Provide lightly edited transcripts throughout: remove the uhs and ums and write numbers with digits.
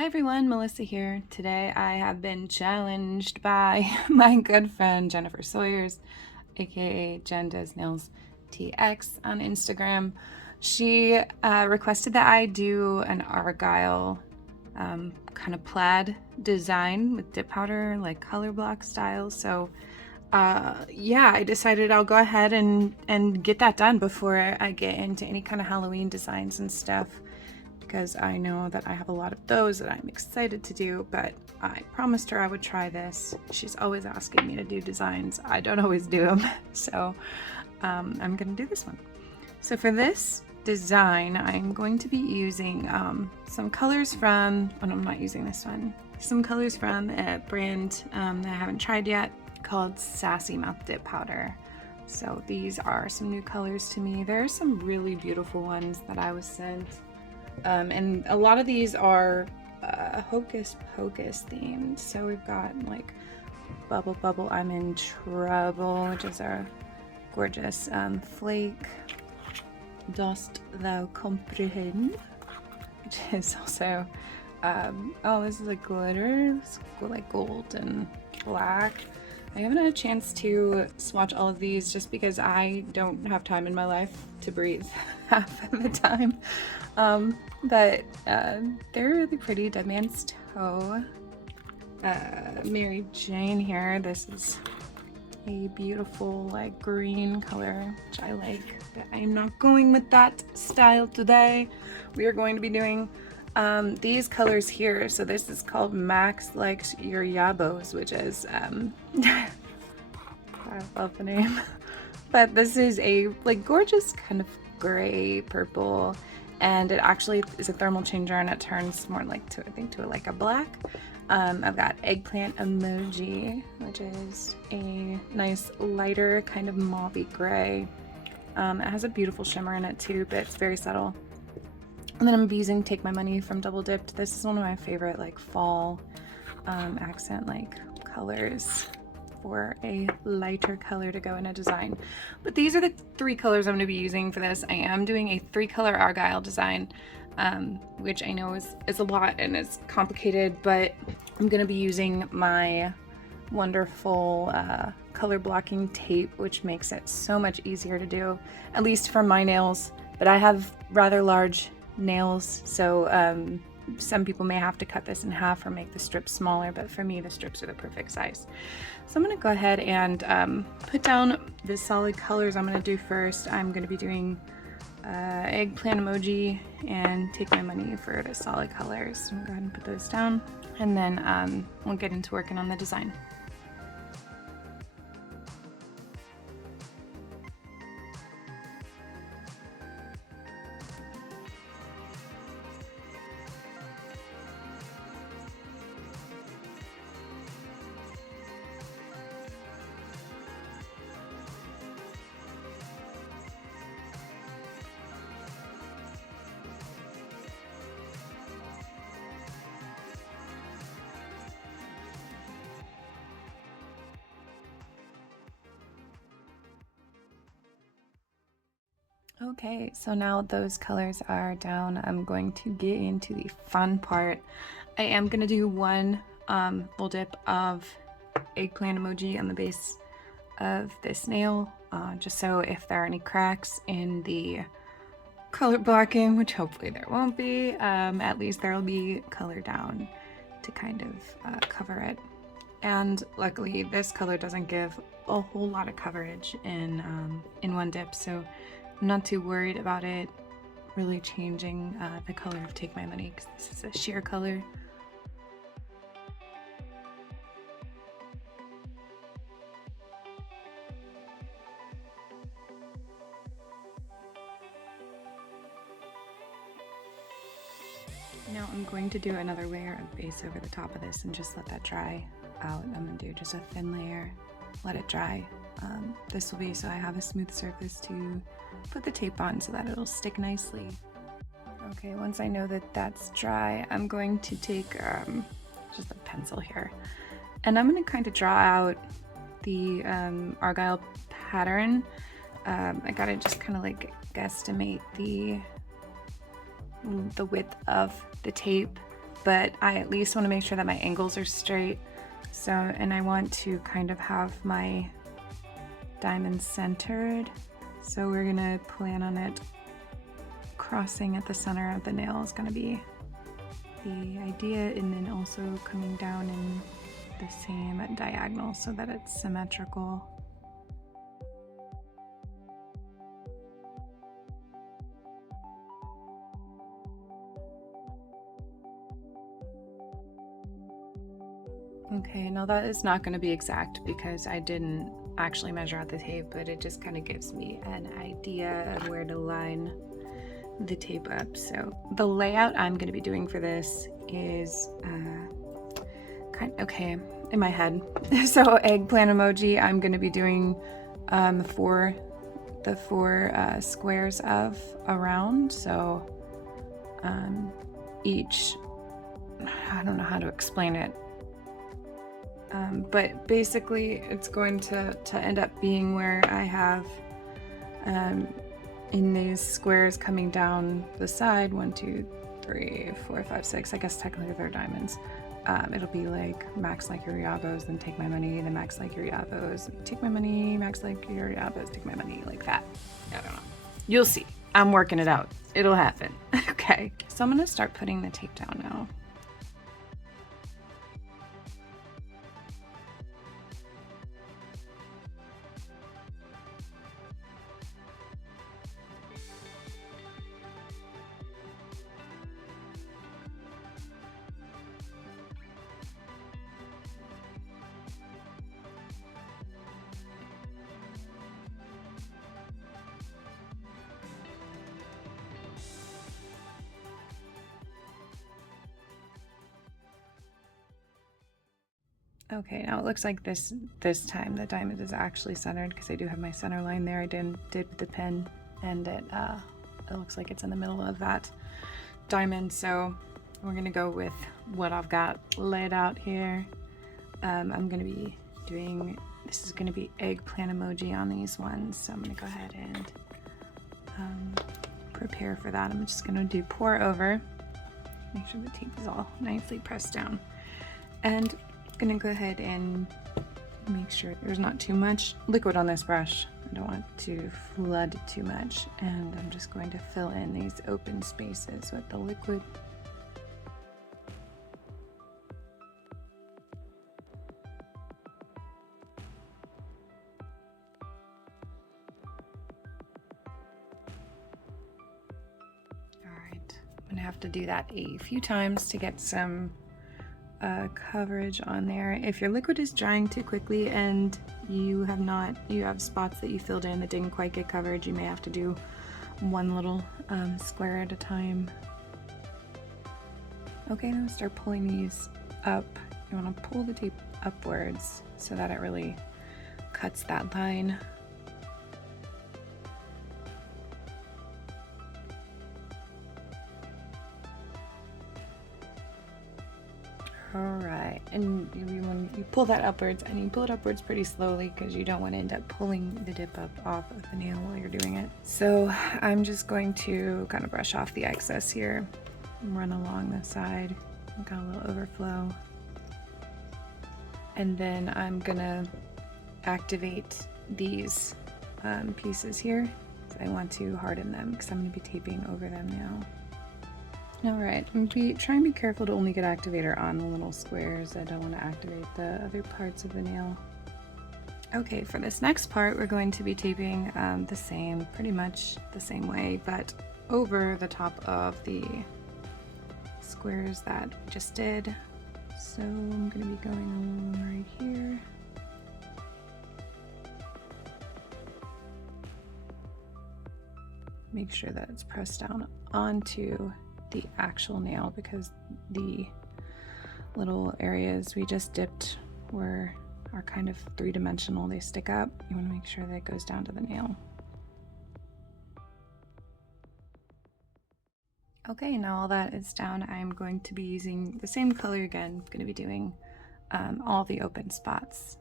Hi everyone, Melissa here. Today I have been challenged by my good friend Jennifer Sawyers, aka Jen Does Nails TX on Instagram. She requested that I do an Argyle kind of plaid design with dip powder, like color block style. So yeah, I decided I'll go ahead and get that done before I get into any kind of Halloween designs and stuff, because I know that I have a lot of those that I'm excited to do, but I promised her I would try this. She's always asking me to do designs. I don't always do them, so I'm gonna do this one. So for this design, I'm going to be using some colors from, oh no, I'm not using this one, some colors from a brand that I haven't tried yet called Sassy Mouth Dip Powder. So these are some new colors to me. There are some really beautiful ones that I was sent. And a lot of these are Hocus Pocus themed. So we've got like Bubble Bubble I'm in Trouble, which is our gorgeous flake. Dost thou comprehend? Which is also, oh, this is a glitter. It's like gold and black. I haven't had a chance to swatch all of these just because I don't have time in my life to breathe half of the time. But they're really pretty. Dead Man's Toe. Mary Jane here. This is a beautiful like green color, which I like, but I am not going with that style today. We are going to be doing these colors here. So this is called Max Likes Your Yabos, which is I love the name. But this is a like gorgeous kind of gray purple, and it actually is a thermal changer and it turns more like to, I think, to like a black. I've got Eggplant Emoji, which is a nice lighter kind of mauvey gray. It has a beautiful shimmer in it too, but it's very subtle. And then I'm using Take My Money from Double Dipped. This is one of my favorite like fall accent like colors for a lighter color to go in a design. But these are the three colors I'm going to be using for this. I am doing a 3-color Argyle design, which I know is a lot and is complicated, but I'm going to be using my wonderful color blocking tape, which makes it so much easier to do, at least for my nails. But I have rather large nails, so some people may have to cut this in half or make the strips smaller, but for me the strips are the perfect size. So I'm going to go ahead and put down the solid colors I'm going to do first. I'm going to be doing Eggplant Emoji and Take My Money for the solid colors. So I'm going to go ahead and put those down, and then we'll get into working on the design. Okay, so now those colors are down, I'm going to get into the fun part. I am going to do one full dip of Eggplant Emoji on the base of this nail, just so if there are any cracks in the color blocking, which hopefully there won't be, at least there will be color down to kind of cover it. And luckily this color doesn't give a whole lot of coverage in one dip, so I'm not too worried about it really changing the color of Take My Money, because this is a sheer color. Now I'm going to do another layer of base over the top of this and just let that dry out. I'm going to do just a thin layer, let it dry. This will be so I have a smooth surface to put the tape on so that it'll stick nicely. Okay, once I know that that's dry, I'm going to take just a pencil here, and I'm going to kind of draw out the Argyle pattern. I gotta just kind of like guesstimate the width of the tape but I at least want to make sure that my angles are straight. So, and I want to kind of have my diamond centered. So we're gonna plan on it crossing at the center of the nail is gonna be the idea, and then also coming down in the same diagonal so that it's symmetrical. Okay, now that is not going to be exact because I didn't actually measure out the tape, but it just kind of gives me an idea of where to line the tape up. So the layout I'm going to be doing for this is okay in my head. So eggplant emoji, I'm going to be doing the four squares of around. So each, I don't know how to explain it. But basically it's going to end up being where I have in these squares coming down the side, 1, 2, 3, 4, 5, 6, I guess technically they're diamonds. It'll be like max like your Yabos, then take my money, then max like your Yabos, take my money, max like your Yabos, take my money, like that. I don't know. You'll see. I'm working it out. It'll happen. Okay. So I'm gonna start putting the tape down now. Okay, now it looks like this time the diamond is actually centered because I do have my center line there. I did with the pen, and it looks like it's in the middle of that diamond. So we're gonna go with what I've got laid out here. I'm gonna be doing, this is gonna be eggplant emoji on these ones. So I'm gonna go ahead and prepare for that. I'm just gonna do pour over, make sure the tape is all nicely pressed down, and gonna go ahead and make sure there's not too much liquid on this brush. I don't want to flood too much, and I'm just going to fill in these open spaces with the liquid. All right, I'm gonna have to do that a few times to get some coverage on there. If your liquid is drying too quickly and you have spots that you filled in that didn't quite get covered, you may have to do one little square at a time. Okay, now start pulling these up. You want to pull the tape upwards so that it really cuts that line. Alright, and you pull that upwards, and you pull it upwards pretty slowly because you don't want to end up pulling the dip up off of the nail while you're doing it. So I'm just going to kind of brush off the excess here and run along the side. I've got a little overflow. And then I'm gonna activate these pieces here. I want to harden them because I'm going to be taping over them now. Alright, try and be careful to only get activator on the little squares. I don't want to activate the other parts of the nail. Okay, for this next part we're going to be taping pretty much the same way, but over the top of the squares that we just did. So I'm going to be going along right here. Make sure that it's pressed down onto the actual nail because the little areas we just dipped are kind of three-dimensional. They stick up. You want to make sure that it goes down to the nail. Okay, now all that is down, I'm going to be using the same color again. I'm going to be doing all the open spots.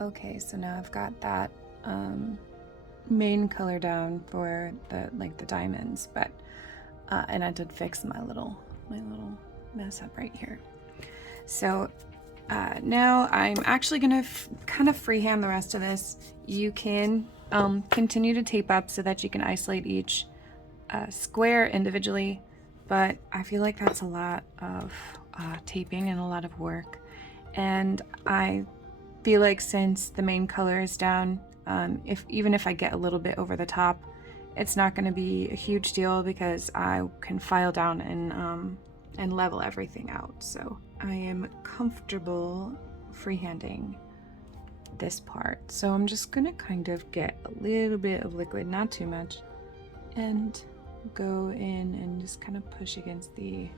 Okay, so now I've got that main color down for the diamonds, but and I did fix my little mess up right here. So now I'm actually gonna kind of freehand the rest of this. You can continue to tape up so that you can isolate each square individually, but I feel like that's a lot of taping and a lot of work. And I feel like since the main color is down, even if I get a little bit over the top, it's not going to be a huge deal because I can file down and level everything out. So I am comfortable freehanding this part. So I'm just going to kind of get a little bit of liquid, not too much, and go in and just kind of push against the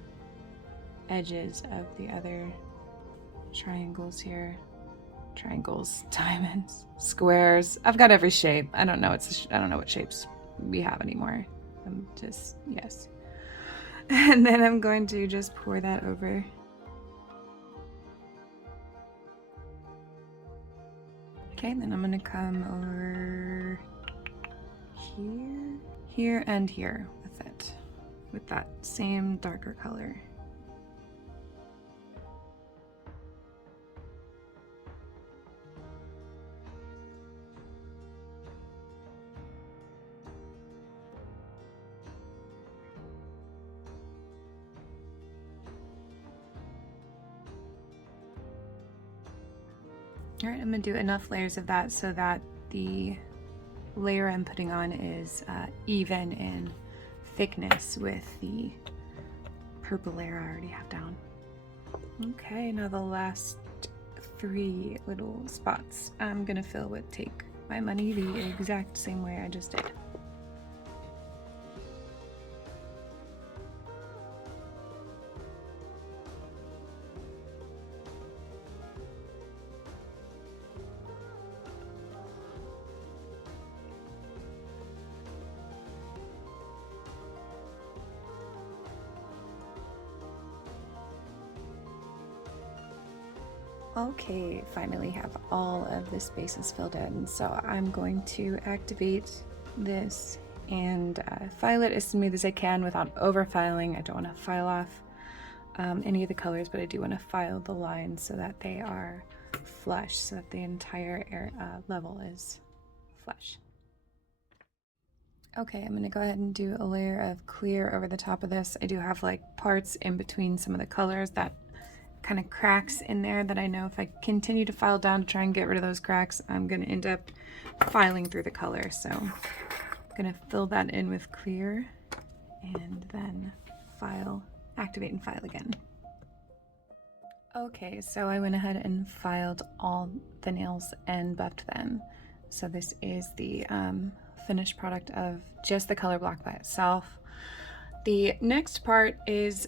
edges of the other triangles here. Triangles, diamonds, squares. I've got every shape. I don't know what shapes we have anymore. I'm just, yes. And then I'm going to just pour that over. Okay, then I'm going to come over here and here with it, with that same darker color. All right, I'm gonna do enough layers of that so that the layer I'm putting on is even in thickness with the purple layer I already have down. Okay, now the last 3 little spots I'm gonna fill with Take My Money the exact same way I just did. Okay, finally have all of the spaces filled in, so I'm going to activate this and file it as smooth as I can without over-filing. I don't want to file off any of the colors, but I do want to file the lines so that they are flush, so that the entire level is flush. Okay, I'm going to go ahead and do a layer of clear over the top of this. I do have like parts in between some of the colors that kind of cracks in there that I know if I continue to file down to try and get rid of those cracks, I'm going to end up filing through the color. So I'm going to fill that in with clear and then file, activate and file again. Okay, so I went ahead and filed all the nails and buffed them. So this is the finished product of just the color block by itself. The next part is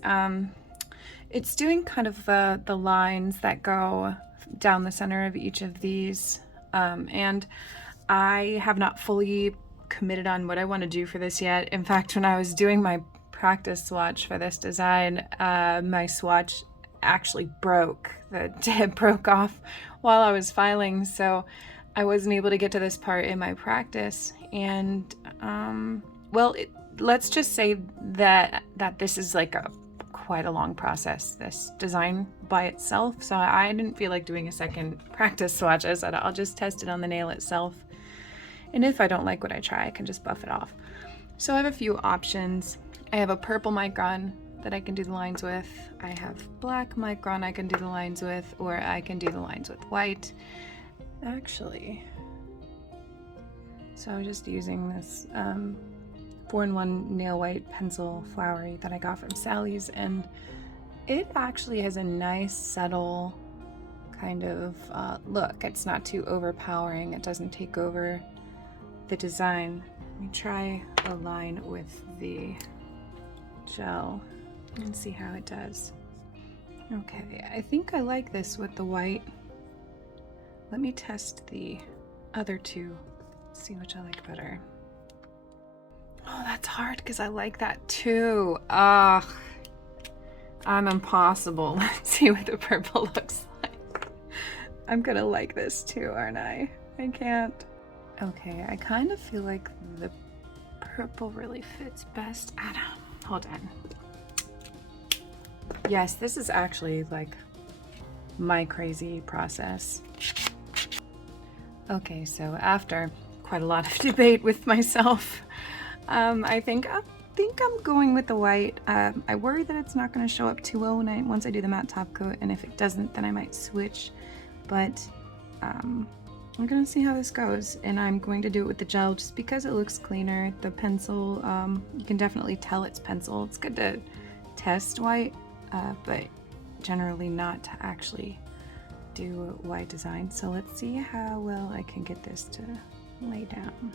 it's doing kind of the lines that go down the center of each of these, and I have not fully committed on what I want to do for this yet. In fact, when I was doing my practice swatch for this design, my swatch actually broke. The tip broke off while I was filing, so I wasn't able to get to this part in my practice. And well, let's just say that this is like quite a long process, this design by itself, so I didn't feel like doing a second practice swatch. I said I'll just test it on the nail itself, and if I don't like what I try, I can just buff it off. So I have a few options. I have a purple micron that I can do the lines with, I have black micron I can do the lines with, or I can do the lines with white. Actually, so I was just using this 4-in-1 nail white pencil flowery that I got from Sally's, and it actually has a nice subtle kind of look. It's not too overpowering, it doesn't take over the design. Let me try a line with the gel and see how it does. Okay, I think I like this with the white. Let me test the other two, see which I like better. Oh, that's hard because I like that too. Ugh, I'm impossible. Let's see what the purple looks like. I'm gonna like this too, aren't I? I can't. Okay, I kind of feel like the purple really fits best. Hold on. Yes, this is actually like my crazy process. Okay, so after quite a lot of debate with myself, I think I'm going with the white. I worry that it's not going to show up too well once I do the matte top coat, and if it doesn't, then I might switch. But I'm going to see how this goes, and I'm going to do it with the gel just because it looks cleaner. The pencil, you can definitely tell it's pencil. It's good to test white, but generally not to actually do white design. So let's see how well I can get this to lay down.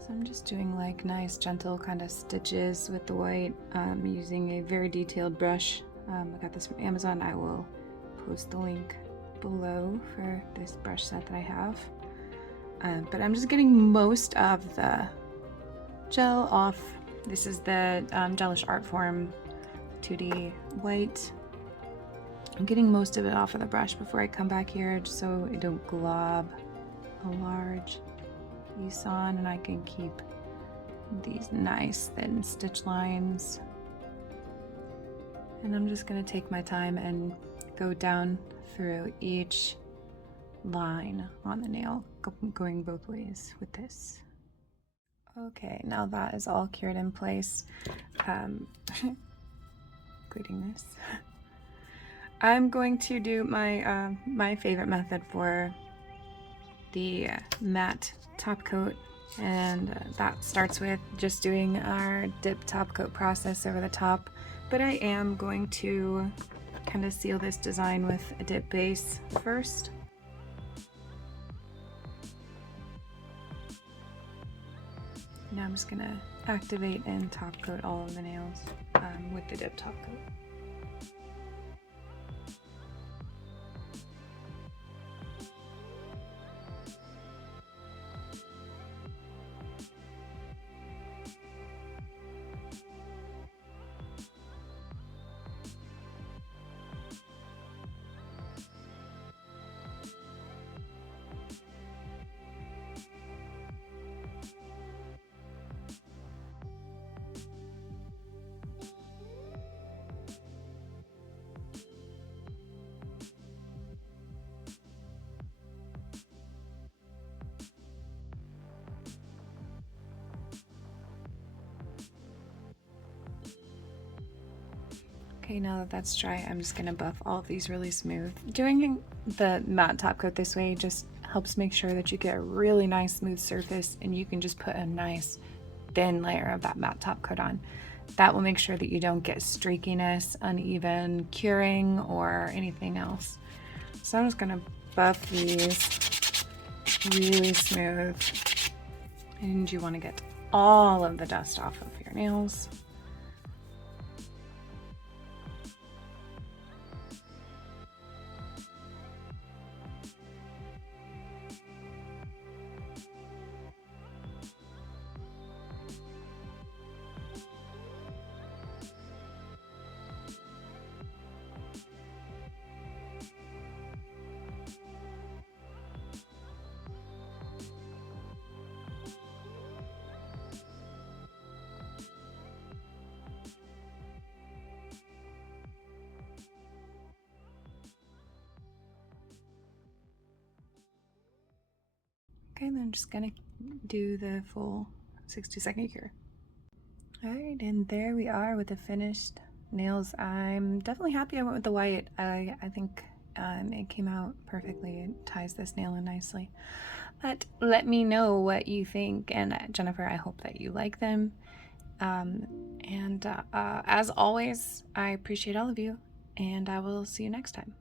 So I'm just doing like nice gentle kind of stitches with the white, using a very detailed brush. I got this from Amazon. I will post the link below for this brush set that I have. But I'm just getting most of the gel off. This is the Gelish Artform 2D white. I'm getting most of it off of the brush before I come back here, just so it don't glob a large piece on, and I can keep these nice thin stitch lines. And I'm just gonna take my time and go down through each line on the nail, going both ways with this. Okay, now that is all cured in place, including this, I'm going to do my my favorite method for the matte top coat, and that starts with just doing our dip top coat process over the top. But I am going to kind of seal this design with a dip base first. Now I'm just gonna activate and top coat all of the nails with the dip top coat. Okay, now that that's dry, I'm just gonna buff all of these really smooth. Doing the matte top coat this way just helps make sure that you get a really nice smooth surface, and you can just put a nice thin layer of that matte top coat on. That will make sure that you don't get streakiness, uneven curing, or anything else. So I'm just gonna buff these really smooth, and you wanna get all of the dust off of your nails. Okay, then I'm just gonna do the full 60-second cure. All right, and there we are with the finished nails. I'm definitely happy I went with the white. I think it came out perfectly. It ties this nail in nicely. But let me know what you think, and Jennifer, I hope that you like them. As always, I appreciate all of you, and I will see you next time.